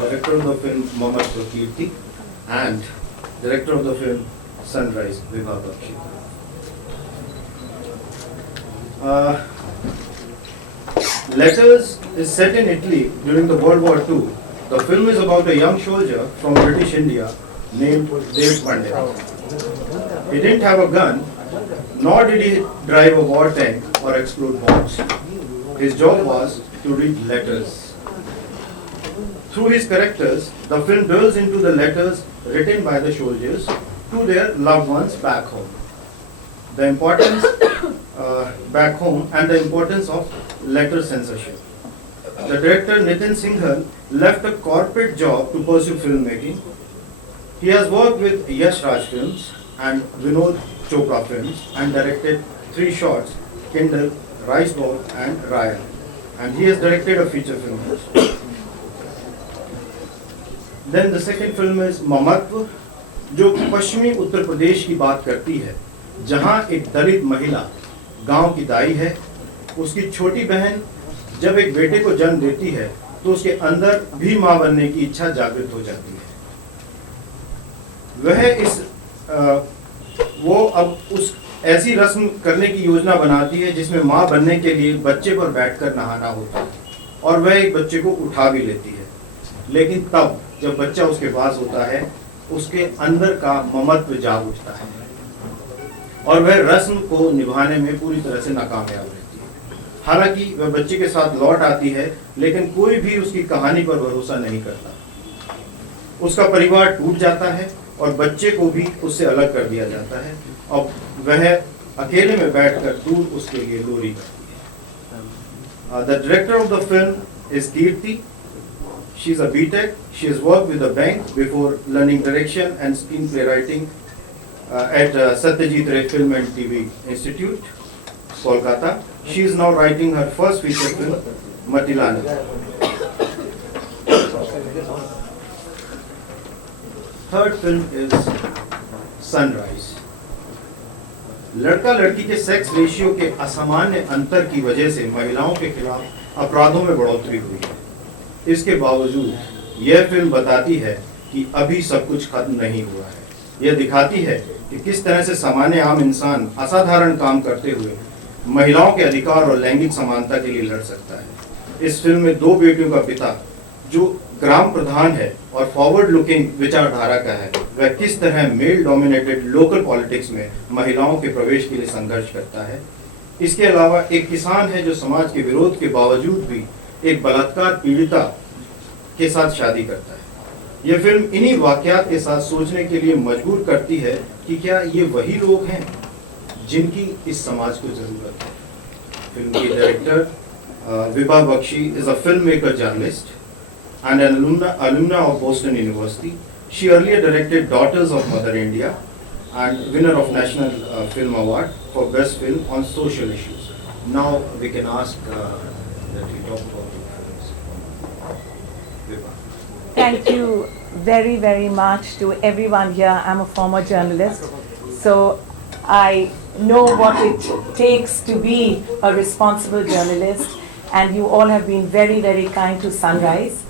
director of the film Mohammed Kirti and director of the film Sunrise, Vibha Bakshi. Letters is set in Italy during the World War II. The film is about a young soldier from British India named Dev Pandit. He didn't have a gun, nor did he drive a war tank or explode bombs. His job was to read letters. Through his characters, the film delves into the letters written by the soldiers to their loved ones back home. The importance back home and the importance of letter censorship. The director Nitin Singhal left a corporate job to pursue filmmaking. He has worked with Yash Raj Films and Vinod Chopra Films and directed 3 shorts, Kindle, Rice Bowl and Raya. And he has directed a feature film also. Then the second film is ममत्व, जो पश्चिमी उत्तर प्रदेश की बात करती है, जहां एक दलित महिला गांव की दाई है, उसकी छोटी बहन जब एक बेटे को जन्म देती है तो उसके अंदर भी मां बनने की इच्छा जागृत हो जाती है। वो अब उस ऐसी रस्म करने की योजना बनाती है जिसमें मां बनने के लिए बच्चे पर बैठकर नहाना होता है और वह एक बच्चे को उठा भी लेती है, लेकिन तब जब बच्चा उसके पास होता है उसके अंदर का ममत्व जाग उठता है और वह रस्म को निभाने में पूरी तरह से नाकामयाब रहती है। हालांकि वह बच्चे के साथ लौट आती है, लेकिन कोई भी उसकी कहानी पर भरोसा नहीं करता। उसका परिवार टूट जाता है और बच्चे को भी उससे अलग कर दिया जाता है और वह अकेले में बैठकर दूर उसके लिए लोरी करती है। The director of the film is Kirti. She is a B.Tech. She has worked with the bank before learning direction and screenplay writing at Satyajit Ray Film and TV Institute, Kolkata. She is now writing her first feature film, Matilani. Third film is Sunrise. लड़का लड़की के sex ratio के असामान्य अंतर की वजह से महिलाओं के खिलाफ अपराधों में बढ़ोतरी हुई है। इसके बावजूद यह फिल्म बताती है कि अभी सब कुछ खत्म नहीं हुआ है। यह दिखाती है कि किस तरह से सामान्य आम इंसान असाधारण काम करते हुए महिलाओं के अधिकार और लैंगिक समानता के लिए लड़ सकता है। इस फिल्म में 2 बेटियों का पिता, जो ग्राम प्रधान है और फॉरवर्ड लुकिंग विचारधारा का है, वह किस तरह मेल डोमिनेटेड लोकल पॉलिटिक्स में महिलाओं के प्रवेश के लिए संघर्ष करता है। इसके अलावा एक किसान है जो समाज के विरोध के बावजूद भी एक बलात्कार पीड़िता के साथ शादी करता है। यह फिल्म इन्हीं वाकयात के साथ सोचने के लिए मजबूर करती है कि क्या ये वही लोग हैं जिनकी इस समाज को जरूरत है। फिल्म की director Vibha Bakshi is a film maker journalist and an alumna of Boston University. She earlier directed Daughters of Mother India and winner of National Film Award for Best Film on Social Issues. Now we can ask that we talk about the films. Vibha. Thank you very, very much to everyone here. I'm a former journalist, so I know what it takes to be a responsible journalist, and you all have been very, very kind to Sunrise.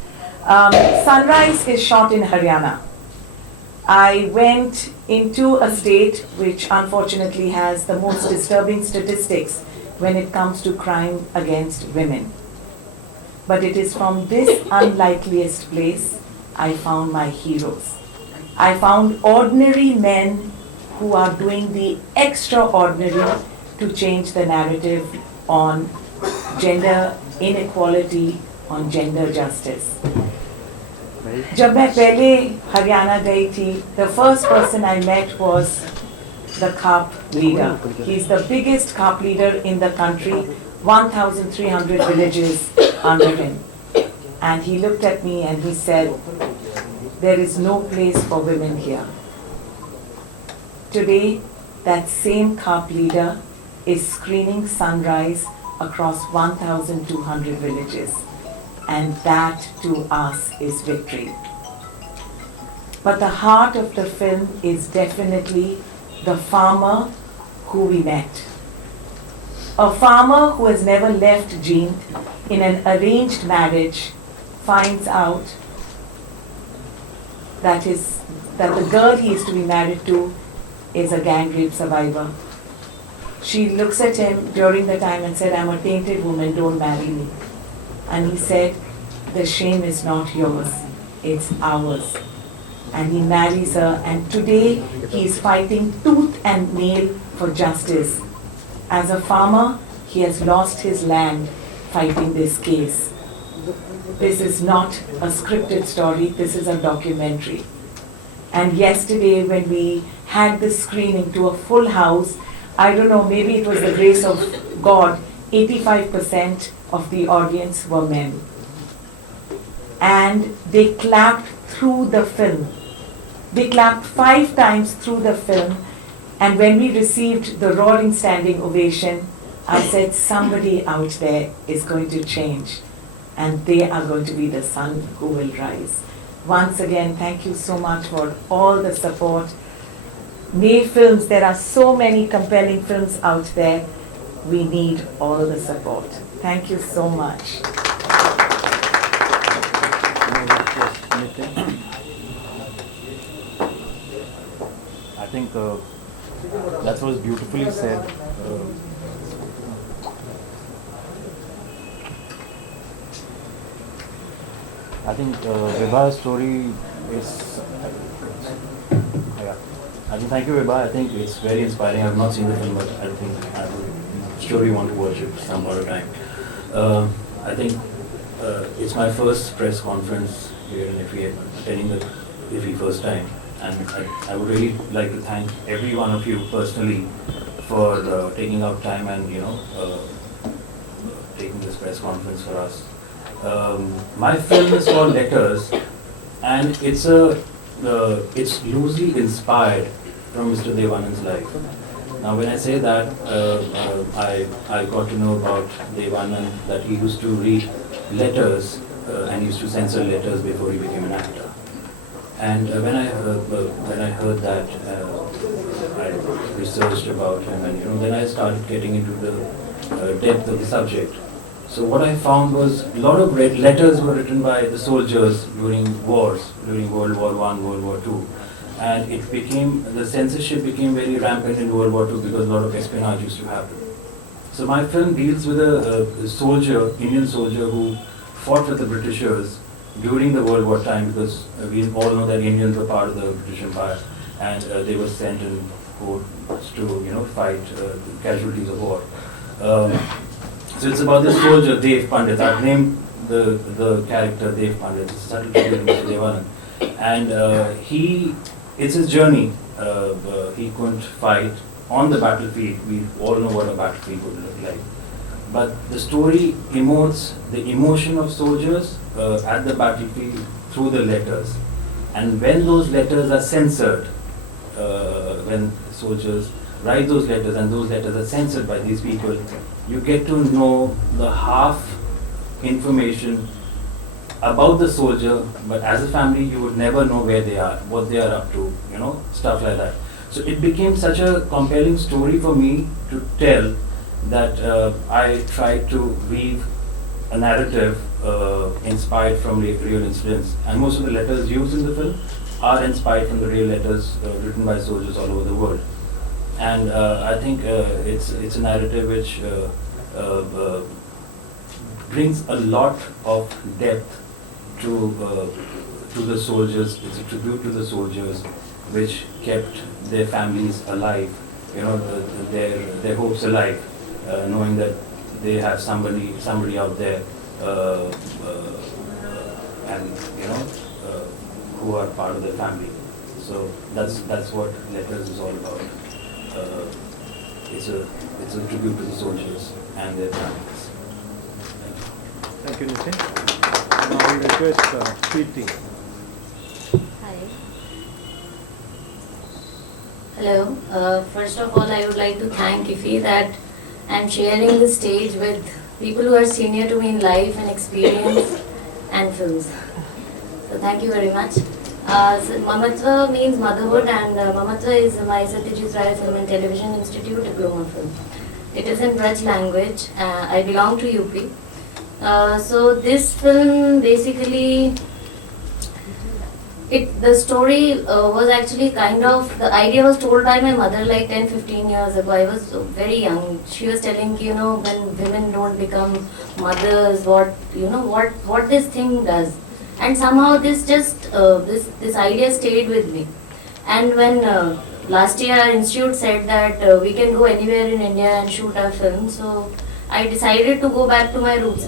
Sunrise is shot in Haryana. I went into a state which unfortunately has the most disturbing statistics when it comes to crime against women. But it is from this unlikeliest place I found my heroes. I found ordinary men who are doing the extraordinary to change the narrative on gender inequality, on gender justice. जब मैं पहले हरियाणा गई थी, the first person I met was the CAP leader. He is the biggest CAP leader in the country, 1,300 villages under him. And he looked at me and he said, there is no place for women here. Today, that same CAP leader is screening Sunrise across 1,200 villages. And that to us is victory. But the heart of the film is definitely the farmer who we met. A farmer who has never left Jean in an arranged marriage finds out that the girl he is to be married to is a gang rape survivor. She looks at him during the time and said, "I'm a tainted woman, don't marry me." And he said, "The shame is not yours, it's ours." And he marries her, and today he is fighting tooth and nail for justice. As a farmer, he has lost his land fighting this case. This is not a scripted story, this is a documentary. And yesterday when we had the screening to a full house, I don't know, maybe it was the grace of God, 85% of the audience were men. And they clapped through the film. They clapped 5 times through the film, and when we received the roaring standing ovation, I said, somebody out there is going to change, and they are going to be the sun who will rise. Once again, thank you so much for all the support. May films, there are so many compelling films out there. We need all the support. Thank you so much. I think that was beautifully said. I think Vibha's story is. Yeah. I think, thank you, Vibha. I think it's very inspiring. I've not seen the film, but I think I would surely want to watch it some other time. I think it's my first press conference here in IFFI, attending the IFFI first time. And I would really like to thank every one of you personally for taking out time and taking this press conference for us. My film is called Letters, and it's loosely inspired from Mr. Dev Anand's life. Now, when I say that, I got to know about Dev Anand that he used to read letters and used to censor letters before he became an actor. And when I heard that, I researched about him, and then I started getting into the depth of the subject. So what I found was a lot of letters were written by the soldiers during wars, during World War I, World War II, and the censorship became very rampant in World War II because a lot of espionage used to happen. So my film deals with a soldier, Indian soldier, who fought with the Britishers during the World War time, because we all know that Indians were part of the British Empire, and they were sent in boats to fight casualties of war. So it's about this soldier, Dev Pandit. I've named the character Dev Pandit. It's a subtle tribute to Mr. Dev Anand. And it's his journey. He couldn't fight on the battlefield. We all know what a battlefield would look like. But the story emotes the emotion of soldiers at the battlefield through the letters. And when those letters are censored, when soldiers write those letters and those letters are censored by these people, you get to know the half information about the soldier, but as a family you would never know where they are, what they are up to, stuff like that. So it became such a compelling story for me to tell that I tried to weave a narrative inspired from real incidents. And most of the letters used in the film are inspired from the real letters written by soldiers all over the world. And I think it's a narrative which brings a lot of depth to the soldiers. It's a tribute to the soldiers which kept their families alive, their hopes alive, knowing that they have somebody out there, and who are part of their family. So that's what Letters is all about. It's a tribute to the soldiers and their families. Thank you, Nitin. Now we request Preeti. Hi. Hello. First of all, I would like to thank IFFI that I'm sharing the stage with people who are senior to me in life and experience and films. So thank you very much. So Mamatva means motherhood, and Mamatva is my Satyajit Ray Film and Television Institute diploma film. It is in Braj language. I belong to UP. So this film basically The story was actually kind of, the idea was told by my mother like 10-15 years ago. I was very young. She was telling, when women don't become mothers, what this thing does. And somehow this just, this idea stayed with me. And when last year our institute said that we can go anywhere in India and shoot our film, so I decided to go back to my roots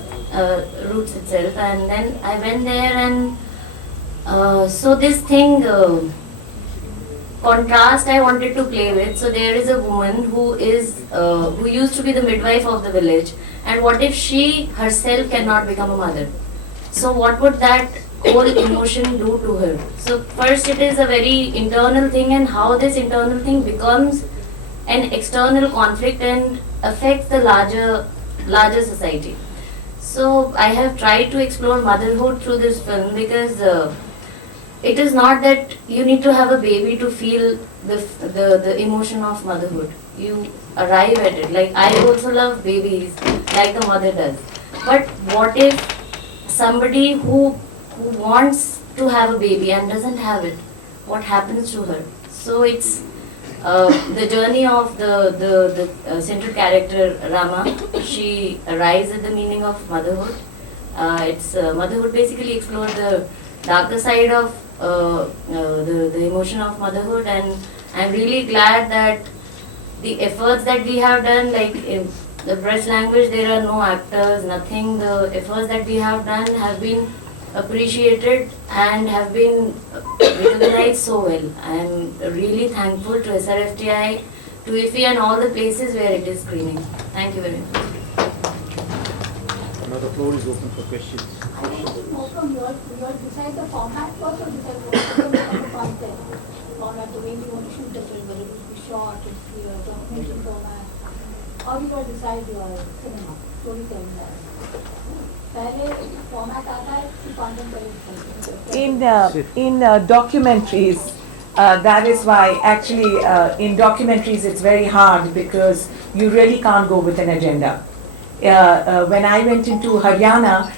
itself, and then I went there, and so this thing, contrast I wanted to play with. So there is a woman who used to be the midwife of the village, and what if she herself cannot become a mother? So what would that whole emotion do to her? So first it is a very internal thing, and how this internal thing becomes an external conflict and affects the larger society. So I have tried to explore motherhood through this film, because it is not that you need to have a baby to feel the emotion of motherhood. You arrive at it. Like, I also love babies like a mother does. But what if somebody who wants to have a baby and doesn't have it, what happens to her? So it's the journey of the central character Rama. She arrives at the meaning of motherhood. It's motherhood basically explores the darker side of the emotion of motherhood, and I'm really glad that the efforts that we have done, like in the breast language, there are no actors, nothing. The efforts that we have done have been appreciated and have been recognized so well. I'm really thankful to SRFTI, to IFFI, and all the places where it is screening. Thank you very much. Now the floor is open for questions. I want to know from you all decide the format first, or decide what the content format, the way you want to shoot the film, whether it will be short, it's clear, documentary format. How do you all decide your cinema, storytelling that? पहले format आता है कि content पहले In documentaries, that is why actually in documentaries it's very hard, because you really can't go with an agenda. When I went into Haryana,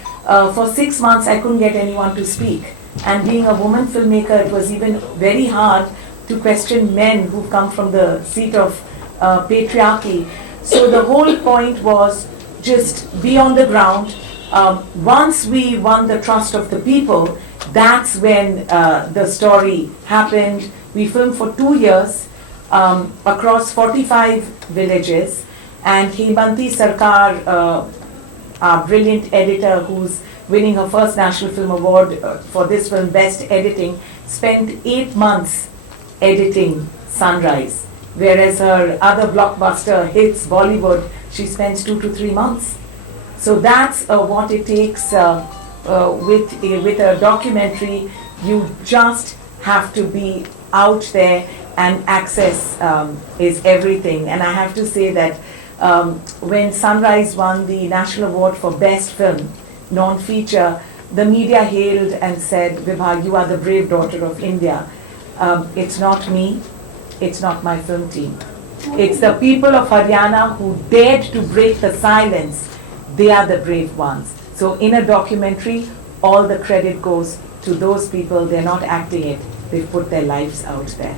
for 6 months I couldn't get anyone to speak. And being a woman filmmaker, it was even very hard to question men who come from the seat of patriarchy. So the whole point was just be on the ground. Once we won the trust of the people, that's when the story happened. We filmed for 2 years across 45 villages. And Hemanti Sarkar, our brilliant editor who's winning her first National Film Award for this film, Best Editing, spent 8 months editing Sunrise. Whereas her other blockbuster hits, Bollywood, she spends 2 to 3 months. So that's what it takes with a documentary. You just have to be out there, and access is everything. And I have to say that when Sunrise won the National Award for Best Film, non-feature, the media hailed and said, Vibha, you are the brave daughter of India. It's not me, it's not my film team. It's the people of Haryana who dared to break the silence. They are the brave ones. So in a documentary, all the credit goes to those people. They're not acting it. They've put their lives out there.